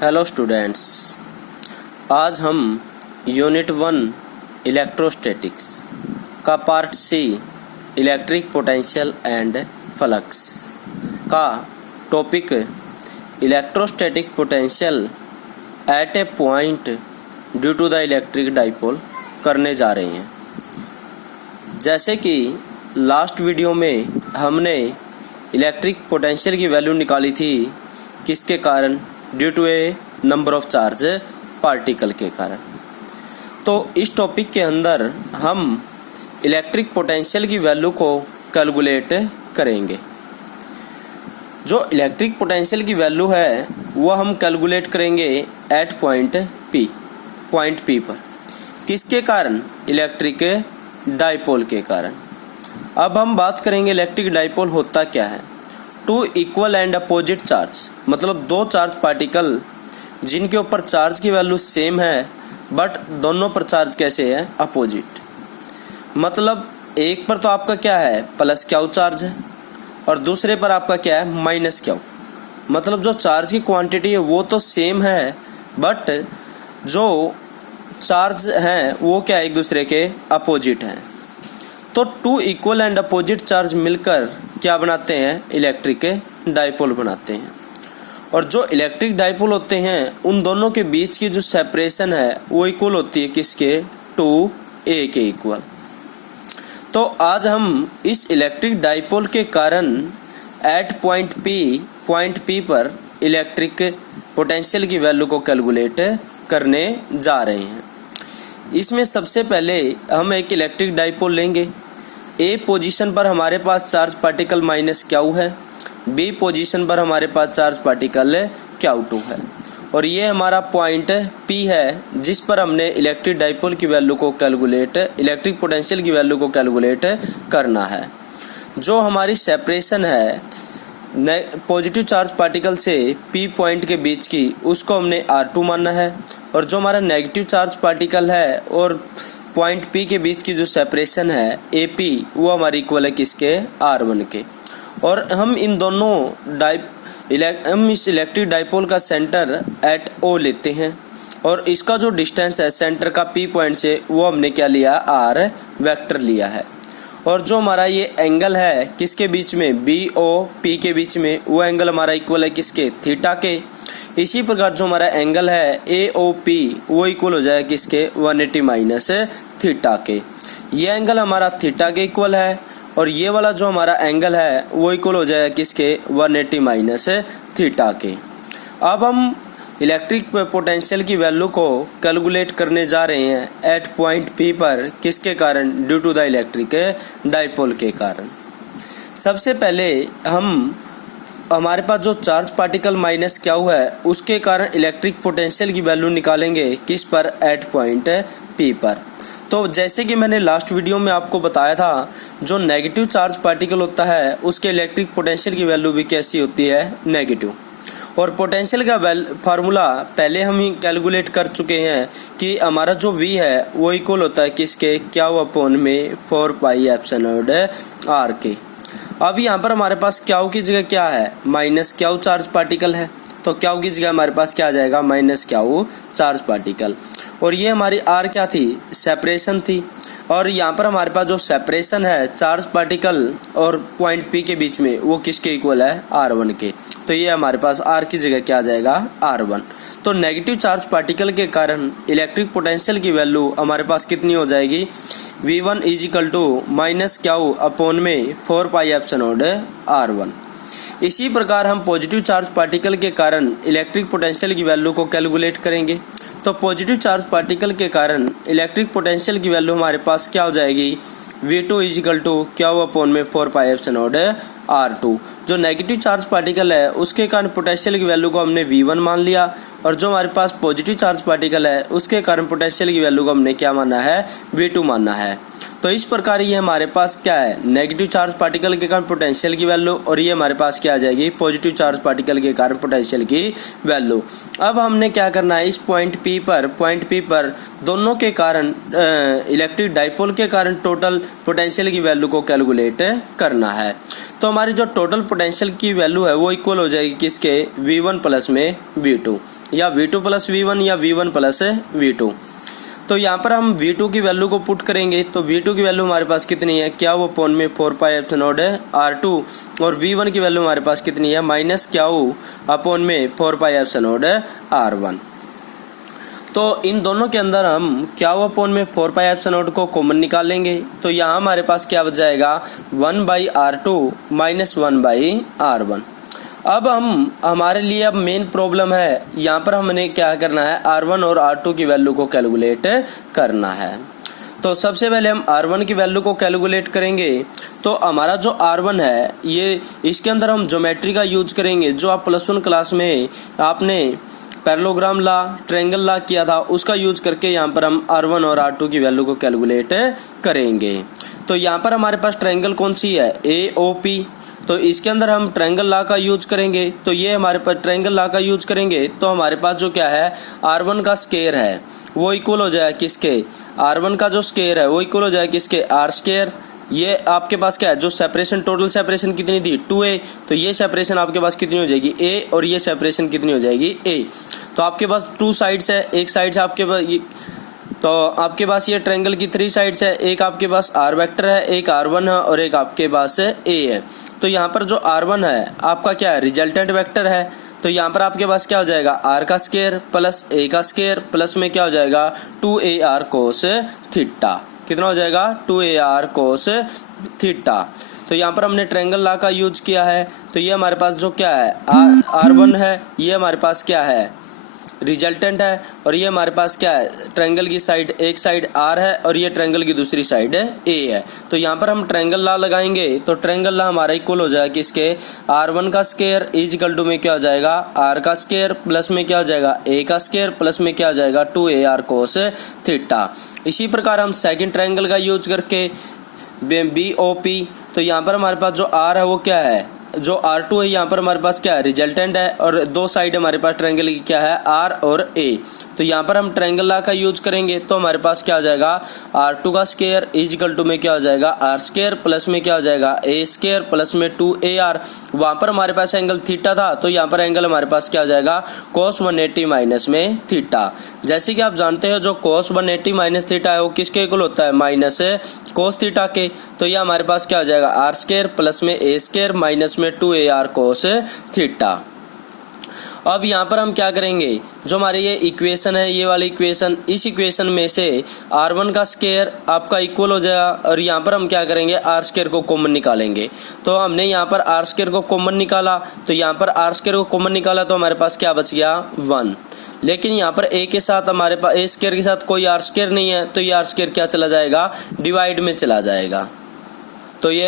Hello students, आज हम unit 1 electrostatics का part C electric potential and flux का topic electrostatic potential at a point due to the electric dipole करने जा रहे हैं। जैसे कि लास्ट वीडियो में हमने इलेक्ट्रिक पोटेंशियल की वैल्यू निकाली थी, किसके कारण? Due to a number of charge particle के कारण। तो इस टॉपिक के अंदर हम इलेक्ट्रिक पोटेंशियल की वैल्यू को कैलकुलेट करेंगे। जो इलेक्ट्रिक पोटेंशियल की वैल्यू है वह हम कैलकुलेट करेंगे एट पॉइंट पी पर। किसके कारण? इलेक्ट्रिक डाइपोल के कारण। अब हम बात करेंगे इलेक्ट्रिक डाइपोल होता क्या है। Two equal and opposite charge, मतलब दो चार्ज पार्टिकल जिनके ऊपर चार्ज की वैल्यू सेम है बट दोनों पर चार्ज कैसे है? अपोजिट। मतलब एक पर तो आपका क्या है? प्लस क्यू चार्ज है और दूसरे पर आपका क्या है? Minus Q. मतलब जो चार्ज की क्वांटिटी है वो तो सेम है बट जो चार्ज हैं वो क्या एक दूसरे के अपोजिट हैं। तो two equal and opposite charge मिलकर क्या बनाते हैं? इलेक्ट्रिक डाइपोल बनाते हैं। और जो इलेक्ट्रिक डाइपोल होते हैं उन दोनों के बीच की जो सेपरेशन है वो इक्वल होती है किसके? टू ए के इक्वल। तो आज हम इस इलेक्ट्रिक डाइपोल के कारण एट पॉइंट पी पर इलेक्ट्रिक पोटेंशियल की वैल्यू को कैलकुलेट करने जा रहे हैं। इसमें सबसे पहले हम एक इलेक्ट्रिक डाइपोल लेंगे। ए पोजीशन पर हमारे पास चार्ज पार्टिकल माइनस क्यू है, बी पोजीशन पर हमारे पास चार्ज पार्टिकल क्यू टू है और ये हमारा पॉइंट पी है जिस पर हमने इलेक्ट्रिक डाइपोल की वैल्यू को कैलकुलेट, इलेक्ट्रिक पोटेंशियल की वैल्यू को कैलकुलेट करना है। जो हमारी सेपरेशन है पॉजिटिव चार्ज पार्टिकल से पी पॉइंट के बीच की, उसको हमने R2 मानना है। और जो हमारा नेगेटिव चार्ज पार्टिकल है और पॉइंट पी के बीच की जो सेपरेशन है AP, वो हमारी इक्वल है किसके? R1 के। और हम इन दोनों हम इस इलेक्ट्रिक डाइपोल का सेंटर एट O लेते हैं और इसका जो डिस्टेंस है सेंटर का P पॉइंट से वो हमने क्या लिया? R वेक्टर लिया है। और जो हमारा ये एंगल है किसके बीच में? BOP के बीच में, वो एंगल हमारा इक्वल है किसके? थीटा के। इसी प्रकार जो हमारा एंगल है AOP वो इक्वल हो जाएगा किसके? 180 माइनस थीटा के। ये एंगल हमारा थीटा के इक्वल है और ये वाला जो हमारा एंगल है वो इक्वल हो जाएगा किसके? 180 माइनस थीटा के। अब हम इलेक्ट्रिक पोटेंशियल की वैल्यू को कैलकुलेट करने जा रहे हैं एट पॉइंट पी पर। किसके कारण? Due to the electric dipole के कारण। सबसे पहले हमारे पास जो चार्ज पार्टिकल माइनस क्यू है उसके कारण इलेक्ट्रिक पोटेंशियल की वैल्यू निकालेंगे किस पर? एट पॉइंट पी पर। तो जैसे कि मैंने लास्ट वीडियो में आपको बताया था, जो नेगेटिव चार्ज पार्टिकल होता है उसके इलेक्ट्रिक पोटेंशियल की वैल्यू भी कैसी होती है? नेगेटिव। और पोटेंशियल का फार्मूला पहले हम ही कैलकुलेट कर चुके हैं कि हमारा जो V है वो इक्वल होता है किसके? क्यू अपॉन में 4 पाई एप्सिलॉन R के। अब यहाँ पर हमारे पास क्यू की जगह क्या है? माइनस क्यू चार्ज पार्टिकल है, तो क्यू की जगह हमारे पास क्या आ जाएगा? Minus Q charge particle. और ये हमारी R क्या थी? सेपरेशन थी। और यहाँ पर हमारे पास जो सेपरेशन है चार्ज पार्टिकल और पॉइंट P के बीच में वो किसके इक्वल है? R1 के। तो ये हमारे पास R की जगह क्या आ जाएगा? R1। तो नेगेटिव चार्ज पार्टिकल के कारण इलेक्ट्रिक पोटेंशियल की वैल्यू हमारे पास कितनी हो जाएगी? V1 is equal to minus q upon में 4 पाई एप्सिलॉन R1। इसी प्रकार हम पॉजिटिव चार्ज पार्टिकल के कारण इलेक्ट्रिक पोटेंशियल की वैल्यू को कैलकुलेट करेंगे। तो पॉजिटिव चार्ज पार्टिकल के कारण इलेक्ट्रिक पोटेंशियल की वैल्यू हमारे पास क्या हो जाएगी? V2 is equal to q upon में 4 पाई एप्सिलॉन R2। जो नेगेटिव चार्ज पार्टिकल है उसके कारण पोटेंशियल की वैल्यू को हमने V1 मान लिया और जो हमारे पास पॉजिटिव चार्ज पार्टिकल है उसके कारण पोटेंशियल की वैल्यू को हमने क्या माना है? V2 माना है। तो इस प्रकार ये हमारे पास क्या है, नेगेटिव चार्ज पार्टिकल के कारण पोटेंशियल की वैल्यू, और ये हमारे पास क्या आ जाएगी, पॉजिटिव चार्ज पार्टिकल के कारण पोटेंशियल की वैल्यू। अब हमने क्या करना है, इस पॉइंट पी पर दोनों के कारण इलेक्ट्रिक डाइपोल के कारण टोटल पोटेंशियल की वैल्यू को कैलकुलेट करना है। तो हमारी जो टोटल पोटेंशियल की वैल्यू है वो इक्वल हो जाएगी किसके, V1 प्लस में V2, या V2 प्लस V1 या V1 प्लस V2। तो यहाँ पर हम V2 की वैल्यू को पुट करेंगे, तो V2 की वैल्यू हमारे पास कितनी है, क्या वो अपॉन में 4πε0 है R2, और V1 की वैल्यू हमारे पास कितनी है, माइनस क्या हो अपॉन में 4πε0 है R1। तो इन दोनों के अंदर हम क्या हुआ अपॉन में 4πε0 को कॉमन निकालेंगे, तो यहाँ हमारे पास क्या बच जाएगा 1/R2 माइनस 1/R1। अब हमारे लिए अब मेन प्रॉब्लम है, यहाँ पर हमने क्या करना है, R1 और R2 की वैल्यू को कैलकुलेट करना है। तो सबसे पहले हम R1 की वैल्यू को कैलकुलेट करेंगे। तो हमारा जो R1 है ये, इसके अंदर हम ज्योमेट्री का यूज करेंगे, जो आप +1 क्लास में आपने पैरेललोग्राम ला, ट्रायंगल ला किया था, उसका यूज करके यहाँ पर हम R1 और R2 की वैल्यू को कैलकुलेट करेंगे। तो यहाँ पर हमारे पास ट्रायंगल कौन सी है, AOP, तो इसके अंदर हम ट्रायंगल लॉ का यूज करेंगे। तो ये हमारे पास ट्रायंगल लॉ का यूज करेंगे, तो हमारे पास जो क्या है, R1 का स्क्वायर है वो इक्वल हो जाए किसके, R1 का जो स्क्वायर है वो इक्वल हो जाए किसके, R स्क्वायर। ये आपके पास क्या है, जो सेपरेशन, टोटल सेपरेशन कितनी थी 2a, तो ये सेपरेशन आपके पास कितनी हो जाएगी a, और ये सेपरेशन कितनी हो जाएगी a। तो आपके पास 2 साइड्स है, एक साइड से आपके पास तो आपके पास ये ट्रायंगल की 3 साइड्स है, एक आपके पास R वेक्टर है, एक R1 है, और एक आपके पास a है। तो यहाँ पर जो R1 है आपका क्या है, रिजल्टेंट वेक्टर है। तो यहाँ पर आपके पास क्या हो जाएगा, R का स्क्वायर प्लस A का स्क्वायर प्लस में क्या हो जाएगा 2AR कोस थीटा, कितना हो जाएगा 2AR कोस थीटा। तो यहाँ पर हमने ट्रायंगल लॉ का यूज किया है। तो ये हमारे पास जो क्या है R1 है, ये हमारे पास क्या है रिजल्टेंट है, और ये हमारे पास क्या है, ट्रायंगल की साइड, एक साइड R है और ये ट्रायंगल की दूसरी साइड A है। तो यहाँ पर हम ट्रायंगल लॉ लगाएंगे, तो ट्रायंगल लॉ हमारा इक्वल हो जाएगा किसके, R1 का स्क्वायर इज इक्वल टू में क्या हो जाएगा R का स्क्वायर प्लस में क्या हो जाएगा A का स्क्वायर प्लस में क्या हो जाएगा 2AR कोस थीटा। इसी प्रकार हम सेकंड ट्रायंगल का यूज करके BOP, तो यहाँ पर हमारे पास जो R है वो क्या है, जो R2 है यहाँ पर हमारे पास क्या है रिजल्टेंट है, और 2 साइड हमारे पास ट्रायंगल की क्या है R और A। तो यहाँ पर हम ट्रायंगल लॉ का यूज करेंगे, तो हमारे पास क्या हो जाएगा R2 का स्क्वायर इज इक्वल टू में क्या हो जाएगा R स्क्वायर प्लस में क्या हो जाएगा A स्क्वायर प्लस में 2AR। वहाँ पर हमारे पास एंगल थीटा था, तो यहाँ पर एंगल हमारे पास क्या हो जाएगा cos 180 माइनस में थीटा। जैसे कि आप जानते हो जो cos 180 माइनस थीटा है वो किसके इक्वल होता है, माइनस cos थीटा के। तो ये हमारे पास क्या हो जाएगा R स्क्वायर प्लस में A स्क्वायर माइनस में 2AR कोस थीटा। अब यहाँ पर हम क्या करेंगे, जो हमारे ये इक्वेशन है, ये वाली इक्वेशन, इस इक्वेशन में से R1 का स्क्वायर आपका इक्वल हो जाएगा, और यहाँ पर हम क्या करेंगे R स्क्वायर को कॉमन निकालेंगे। तो हमने यहाँ पर R स्क्वायर को कॉमन निकाला, तो यहाँ पर R स्क्वायर को कॉमन निकाला तो हमारे पास क्या बच गया 1। लेकिन यहाँ पर A के साथ हमारे पास A स्क्वायर के साथ कोई R स्क्वायर नहीं है, तो ये R स्क्वायर क्या चला जाएगा, डिवाइड में चला जाएगा। तो ये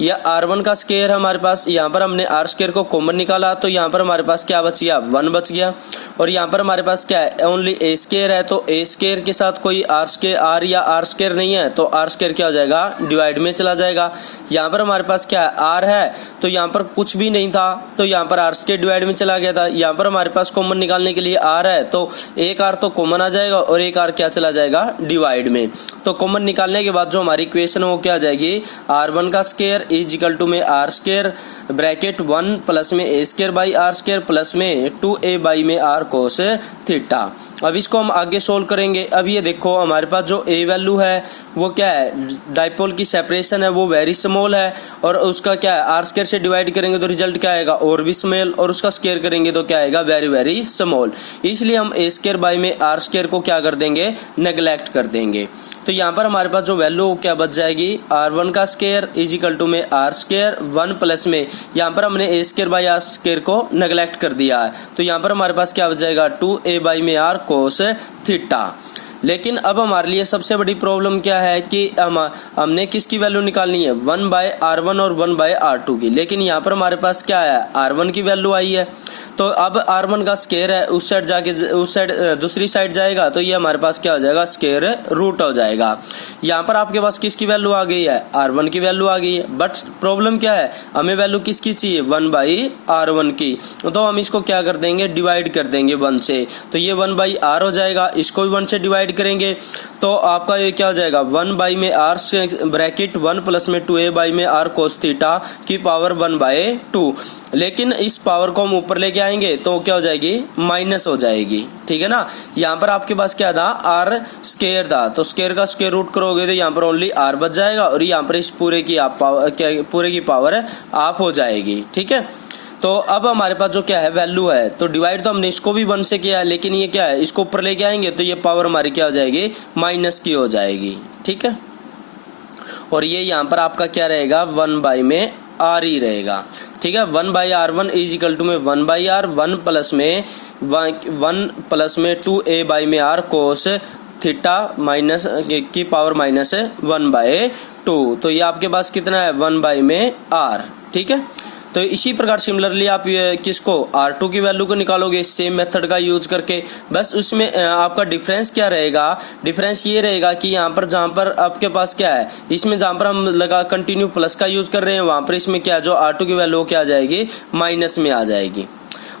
ये R1 का स्क्वायर हमारे पास, यहाँ पर हमने R स्क्वायर को कॉमन निकाला, तो यहाँ पर हमारे पास क्या बच गया 1 बच गया। और यहाँ पर हमारे पास क्या है, ओनली A स्क्वायर है, तो A स्क्वायर के साथ कोई R या R स्क्वायर नहीं है, तो R स्क्वायर क्या हो जाएगा डिवाइड में चला जाएगा। यहाँ पर हमारे पास क्या है R है, तो यहाँ पर कुछ भी नहीं था, तो यहाँ पर R स्क्वायर डिवाइड में चला गया था। यहाँ पर हमारे पास कॉमन निकालने के लिए R है, तो एक R तो कॉमन आ जाएगा और एक R क्या चला जाएगा डिवाइड में। तो कॉमन निकालने के बाद जो हमारी इक्वेशन है वो क्या आ जाएगी, R1 का स्क्वायर इज इक्वल टू में R स्क्वायर ब्रैकेट 1 प्लस में A square by R square plus में 2A बाई में R कोस थीटा। अब इसको हम आगे सोल्व करेंगे। अब ये देखो हमारे पास जो A वैल्यू है वो क्या है, डाइपोल की सेपरेशन है वो वेरी स्मॉल है, और उसका क्या है R स्क्वायर से डिवाइड करेंगे तो रिजल्ट क्या आएगा और भी स्मॉल, और उसका स्क्वायर करेंगे तो क्या आएगा वेरी वेरी स्मॉल। इसलिए हम A स्क्वायर बाई में R स्क्वायर को क्या कर देंगे, नेग्लेक्ट कर देंगे। तो यहाँ पर हमारे पास जो वैल्यू क्या बच जाएगी, R1 का स्क्वायर इज इक्वल टू में R स्क्वायर 1 प्लस में यहाँ पर हमने A square by R square को नेग्लेक्ट कर दिया है, तो यहाँ पर हमारे पास क्या बच जाएगा 2A बाई में R कोस थीटा। लेकिन अब हमारे लिए सबसे बड़ी प्रॉब्लम क्या है कि हमने किसकी वैल्यू निकालनी है 1/R1 और 1/R2 की। लेकिन यहाँ पर हमारे पास क्या है R1 की वैल्यू आई है, तो अब R1 का स्क्वायर है, उस साइड जाके उस साइड दूसरी साइड जाएगा तो ये हमारे पास क्या हो जाएगा, स्क्वायर रूट हो जाएगा। यहाँ पर आपके पास किसकी वैल्यू आ गई है, R1 की वैल्यू आ गई है। बट प्रॉब्लम क्या है, हमें वैल्यू किसकी चाहिए, 1/R1 की। तो हम इसको क्या कर देंगे, डिवाइड कर देंगे 1 से। तो ये 1/R हो जाएगा, इसको भी 1 से डिवाइड करेंगे तो आपका ये क्या हो जाएगा, 1 में R ब्रैकेट 1 प्लस में 2a में R cos थीटा की पावर 1/2। लेकिन इस पावर को हम ऊपर लेके आएंगे तो क्या हो जाएगी, माइनस हो जाएगी, ठीक है ना। यहाँ पर आपके पास क्या था, R स्क्वायर था, तो स्क्वायर का स्क्वायर रूट करोगे तो यहाँ पर ओनली R बच जाएगा और यहाँ पर इस पूरे की पावर आप हो जाएगी, ठीक है। तो अब हमारे पास जो क्या है वैल्यू है, तो डिवाइड तो हमने इसको भी 1 से किया है, लेकिन ये क्या है, इसको ऊपर लेके आएंगे तो ये पावर हमारी क्या हो जाएगी, माइनस की हो जाएगी, ठीक है। और ये यहाँ पर आपका क्या रहेगा, 1 में R ही रहेगा, ठीक है। 1/R1 इज इक्वल टू में 1/R, 1 प्लस में 2a में R कोस थीटा माइनस की पावर माइनस 1/2। तो ये आपके पास कितना है, 1 में R, ठीक है। तो इसी प्रकार सिमिलरली आप ये किसको, R2 की वैल्यू को निकालोगे सेम मेथड का यूज करके। बस उसमें आपका डिफरेंस क्या रहेगा, डिफरेंस ये रहेगा कि यहाँ पर जहाँ पर आपके पास क्या है, इसमें जहाँ पर हम लगा कंटिन्यू प्लस का यूज कर रहे हैं, वहाँ पर इसमें क्या जो R2 की वैल्यू क्या आ जाएगी, माइनस में आ जाएगी।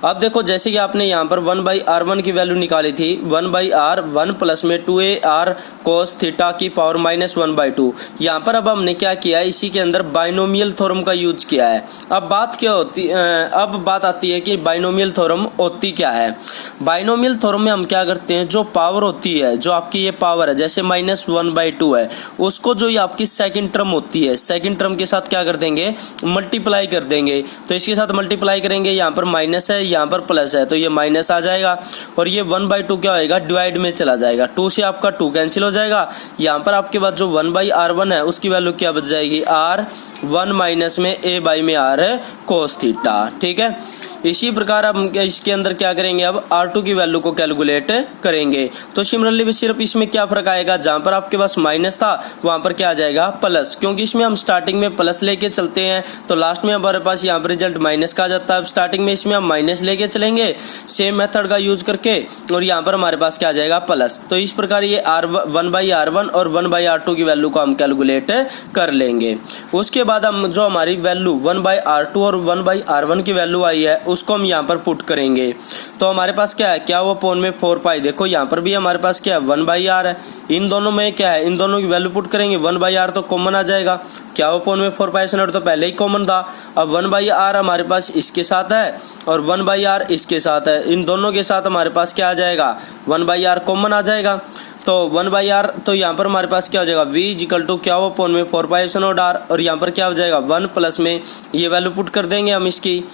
अब देखो जैसे कि आपने यहाँ पर 1/R1 की वैल्यू निकाली थी, 1/R 1 प्लस में 2a cos थीटा की पावर माइनस 1/2। यहाँ पर अब हमने क्या किया, इसी के अंदर बाइनोमियल थ्योरम का यूज किया है। अब बात क्या होती, अब बात आती है कि बाइनोमियल थ्योरम होती क्या है। बाइनोमियल थ्योरम में हम क्या करते हैं, जो पावर होती है, जो आपकी ये पावर है, जैसे -1/2 है, उसको जो ये आपकी सेकंड टर्म होती है, सेकंड टर्म के साथ क्या कर देंगे, मल्टीप्लाई कर देंगे। तो इसके साथ मल्टीप्लाई करेंगे, यहाँ पर माइनस है, यहाँ पर प्लस है, तो ये माइनस आ जाएगा और ये 1/2 क्या होएगा, डिवाइड में चला जाएगा। 2 से आपका 2 कैंसिल हो जाएगा। यहाँ पर आपके पास जो 1/R1 है उसकी वैल्यू क्या बच जाएगी, R1 माइनस में a में R cos थीटा, ठीक है। इसी प्रकार हम इसके अंदर क्या करेंगे, अब R2 की वैल्यू को कैलकुलेट करेंगे। तो सिमिलरली भी सिर्फ इसमें क्या फर्क आएगा, जहां पर आपके पास माइनस था वहां पर क्या आ जाएगा, प्लस, क्योंकि इसमें हम स्टार्टिंग में प्लस लेके चलते हैं तो लास्ट में हमारे पास यहाँ पर रिजल्ट माइनस का आ जाता है। अब स्टार्टिंग में इसमें हम माइनस लेके चलेंगे सेम मेथड का यूज करके और यहाँ पर हमारे पास क्या आ जाएगा, प्लस। तो इस प्रकार ये 1/R1 और 1/R2 की वैल्यू को हम कैलकुलेट कर लेंगे। उसके बाद हम जो हमारी वैल्यू 1/R2 और 1/R1 की वैल्यू आई है उसको हम यहाँ पर पुट करेंगे। तो हमारे पास क्या है, क्या वो अपॉन में 4 देखो यहाँ पर भी हमारे पास क्या है, 1/R है। इन दोनों में क्या है, इन दोनों की वैल्यू पुट करेंगे, 1/R तो कॉमन आ जाएगा, क्या वो अपॉन में 4 तो पहले ही कॉमन था। अब 1/R हमारे पास इसके साथ है और 1/R इसके साथ है, इन दोनों के साथ हमारे पास क्या आ जाएगा, 1/R कॉमन आ जाएगा। तो 1/R तो यहाँ पर हमारे पास क्या हो जाएगा, v इक्वल टू क्या वो अपॉन में 4π/r और यहाँ पर क्या हो जाएगा, 1 प्लस में ये वैल्यू पुट कर देंगे हम इसकी,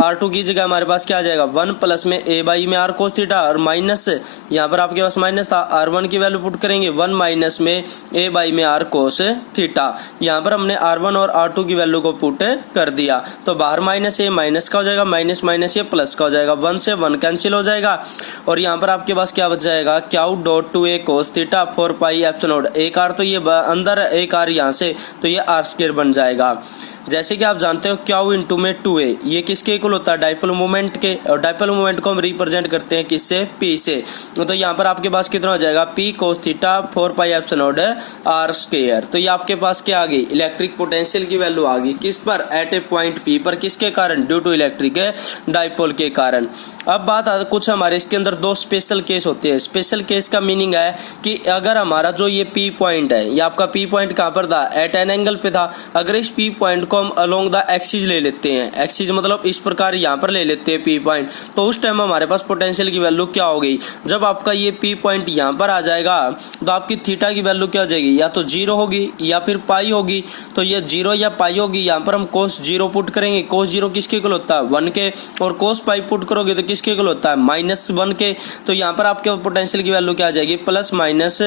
R2 की जगह हमारे पास क्या आ जाएगा, 1 प्लस में a में R cos थीटा और माइनस, यहाँ पर आपके पास माइनस था, R1 की वैल्यू पुट करेंगे 1 माइनस में a में R cos थीटा। यहाँ पर हमने R1 और R2 की वैल्यू को पुट कर दिया तो बाहर माइनस है, माइनस का हो जाएगा, माइनस माइनस ये प्लस का हो जाएगा, 1 से 1 कैंसिल हो जाएगा और यहाँ पर आपके पास क्या बच जाएगा, Q dot two a cos theta 4π/, एक R तो ये अंदर है, एक R यहाँ से, तो ये R² बन जाएगा। जैसे कि आप जानते हो क्यू इंटू में 2a ये किसके इक्वल होता है, डाइपोल मोमेंट के, और डाइपोल मोमेंट को हम रिप्रेजेंट करते हैं किससे, p से। तो यहाँ पर आपके पास कितना हो जाएगा, p cos थीटा 4π/r²। तो ये आपके पास क्या आ गई, इलेक्ट्रिक पोटेंशियल की वैल्यू आ गई, किस पर, एट ए पॉइंट p पर, किसके कारण, ड्यू टू इलेक्ट्रिक डाइपोल के कारण। अब बात कुछ हमारे इसके अंदर 2 स्पेशल केस होते हैं। स्पेशल केस का मीनिंग है कि अगर हमारा जो ये p पॉइंट है, ये आपका p पॉइंट कहाँ पर था, एट एन एंगल पे था। अगर इस p पॉइंट को हम अलोंग द एक्सिस ले लेते हैं, एक्सिस मतलब इस प्रकार यहाँ पर ले लेते हैं p पॉइंट, तो उस टाइम हमारे पास पोटेंशियल की वैल्यू क्या हो गई, जब आपका ये p पॉइंट यहाँ पर आ जाएगा तो आपकी थीटा की वैल्यू क्या हो जाएगी, या तो 0 होगी या फिर पाई होगी। तो ये 0 या पाई होगी, यहाँ पर हम cos 0 पुट करेंगे, cos 0 किसके इक्वल होता है, 1 के, और cos पाई पुट करोगे तो किसके इक्वल होता है, -1 के। तो यहाँ पर आपके पोटेंशियल की वैल्यू क्या आ जाएगी, प्लस माइनस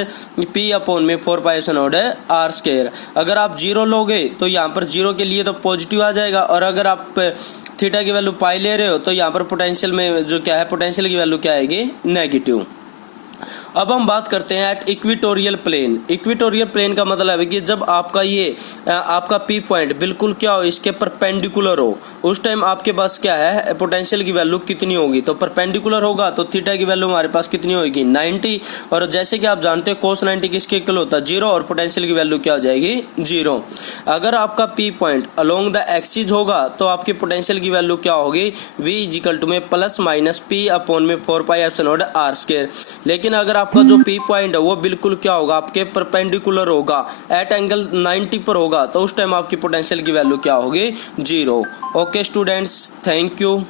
p अपॉन में 4π/r²। अगर आप 0 लोगे तो यहाँ पर 0 के लिए तो पॉजिटिव आ जाएगा, और अगर आप थीटा की वैल्यू पाई ले रहे हो तो यहाँ पर पोटेंशियल में जो क्या है, पोटेंशियल की वैल्यू क्या आएगी, नेगेटिव। अब हम बात करते हैं at equatorial plane. Equatorial plane का मतलब है कि जब आपका ये आपका पी पॉइंट बिल्कुल क्या हो, इसके परपेंडिकुलर हो, उस टाइम आपके पास क्या है पोटेंशियल की वैल्यू कितनी होगी। तो परपेंडिकुलर होगा तो थीटा की वैल्यू हमारे पास कितनी होगी 90, और जैसे कि आप जानते हो cos 90 किसके इक्वल होता है 0, और पोटेंशियल की वैल्यू क्या हो जाएगी 0। अगर आपका P point along the axis होगा तो आपकी पोटेंशियल की वैल्यू क्या होगी v इक्वल टू में प्लस माइनस p अपॉन में 4 pi epsilon not r square. लेकिन अगर आपका जो पी पॉइंट है वो बिल्कुल क्या होगा आपके परपेंडिकुलर होगा, एट एंगल 90 पर होगा, तो उस टाइम आपकी पोटेंशियल की वैल्यू क्या होगी 0। Okay students, thank you.